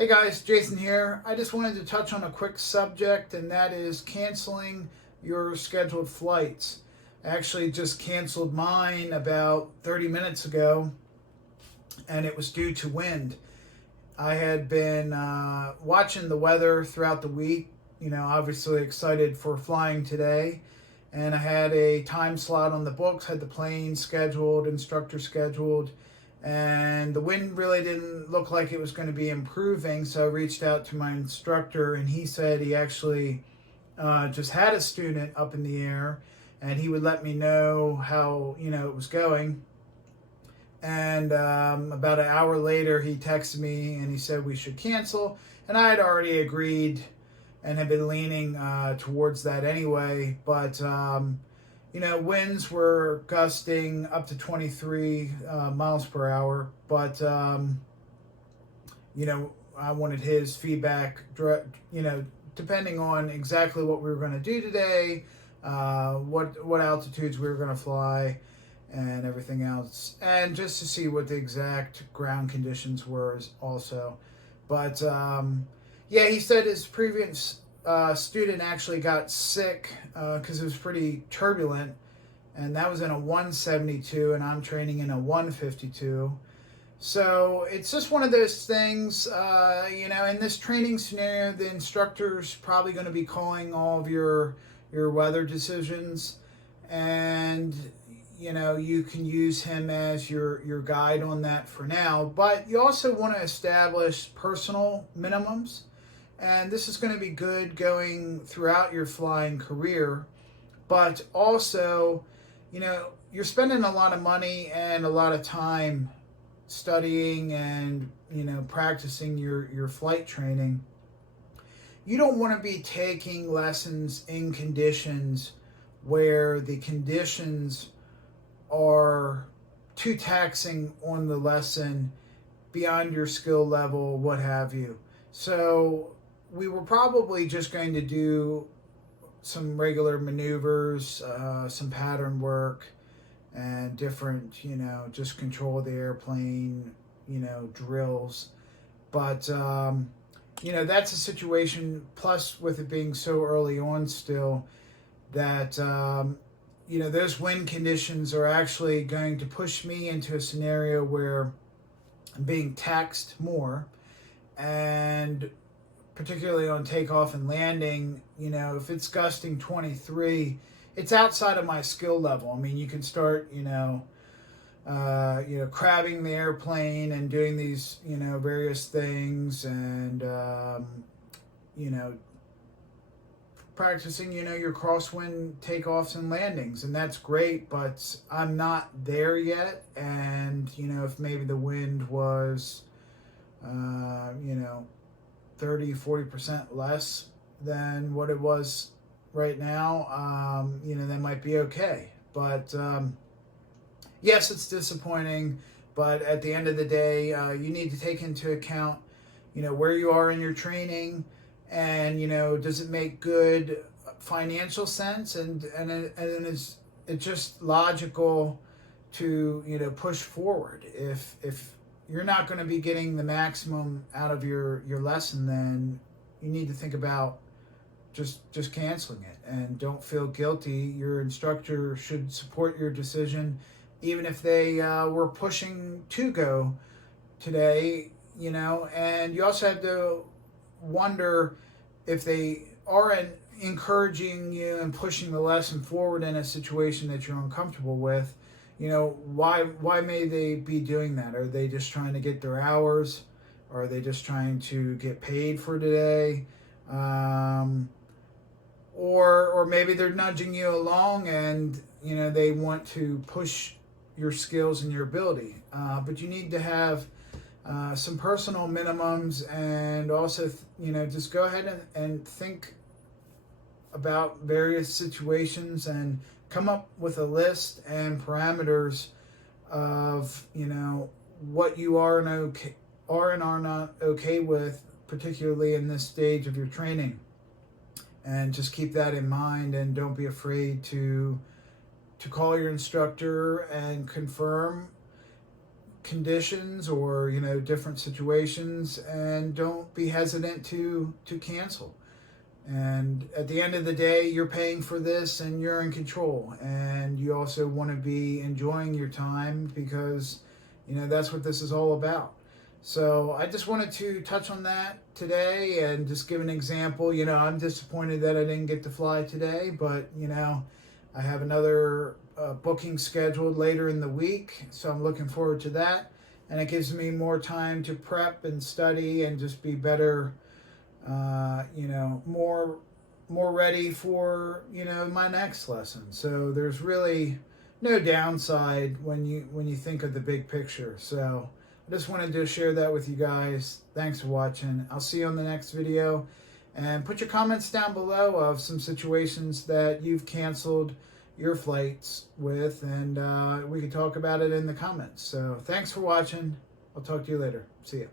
Hey guys, Jason here. I just wanted to touch on a quick subject, and that is canceling your scheduled flights. I actually just canceled mine about 30 minutes ago, and it was due to wind. I had been watching the weather throughout the week, obviously excited for flying today. And I had a time slot on the books, had the plane scheduled, instructor scheduled, and the wind really didn't look like it was going to be improving. So I reached out to my instructor, and he said he actually just had a student up in the air, and he would let me know how it was going. And about an hour later, he texted me and he said we should cancel. And I had already agreed and had been leaning towards that anyway. But winds were gusting up to 23 miles per hour. But I wanted his feedback. Depending on exactly what we were going to do today, what altitudes we were going to fly, and everything else, and just to see what the exact ground conditions were also. But yeah, he said his previous student actually got sick because it was pretty turbulent, and that was in a 172, and I'm training in a 152. So it's just one of those things, in this training scenario, the instructor's probably going to be calling all of your weather decisions, and you can use him as your guide on that for now. But you also want to establish personal minimums, and this is going to be good going throughout your flying career. But also, you're spending a lot of money and a lot of time studying and practicing your flight training. You don't want to be taking lessons in conditions where the conditions are too taxing on the lesson, beyond your skill level, what have you. So we were probably just going to do some regular maneuvers, some pattern work, and different, just control the airplane, drills. But, that's a situation, plus with it being so early on still, that, those wind conditions are actually going to push me into a scenario where I'm being taxed more. And particularly on takeoff and landing, if it's gusting 23, it's outside of my skill level. I mean, you can start, crabbing the airplane and doing these, various things, and, practicing, your crosswind takeoffs and landings, and that's great, but I'm not there yet. And, if maybe the wind was, 30-40% less than what it was right now, that might be okay. But yes, it's disappointing, but at the end of the day, you need to take into account, where you are in your training, and does it make good financial sense, and is it just logical to push forward. If you're not going to be getting the maximum out of your lesson, then you need to think about just canceling it, and don't feel guilty. Your instructor should support your decision, even if they were pushing to go today, and you also have to wonder if they are encouraging you and pushing the lesson forward in a situation that you're uncomfortable with. Why may they be doing that? Are they just trying to get their hours? Or are they just trying to get paid for today? Or maybe they're nudging you along, and they want to push your skills and your ability. But you need to have some personal minimums, and also just go ahead and think about various situations, and come up with a list and parameters of what you are and are not okay with, particularly in this stage of your training. And just keep that in mind, and don't be afraid to call your instructor and confirm conditions or, you know, different situations, and don't be hesitant to cancel. And at the end of the day, you're paying for this and you're in control, and you also want to be enjoying your time, because, you know, that's what this is all about. So I just wanted to touch on that today and just give an example. You know, I'm disappointed that I didn't get to fly today, but, you know, I have another booking scheduled later in the week, so I'm looking forward to that. And it gives me more time to prep and study and just be better, you know, more ready for, you know, my next lesson. So there's really no downside when you think of the big picture. So I just wanted to share that with you guys. Thanks for watching. I'll see you on the next video. And put your comments down below of some situations that you've canceled your flights with, and we can talk about it in the comments. So thanks for watching. I'll talk to you later. See ya.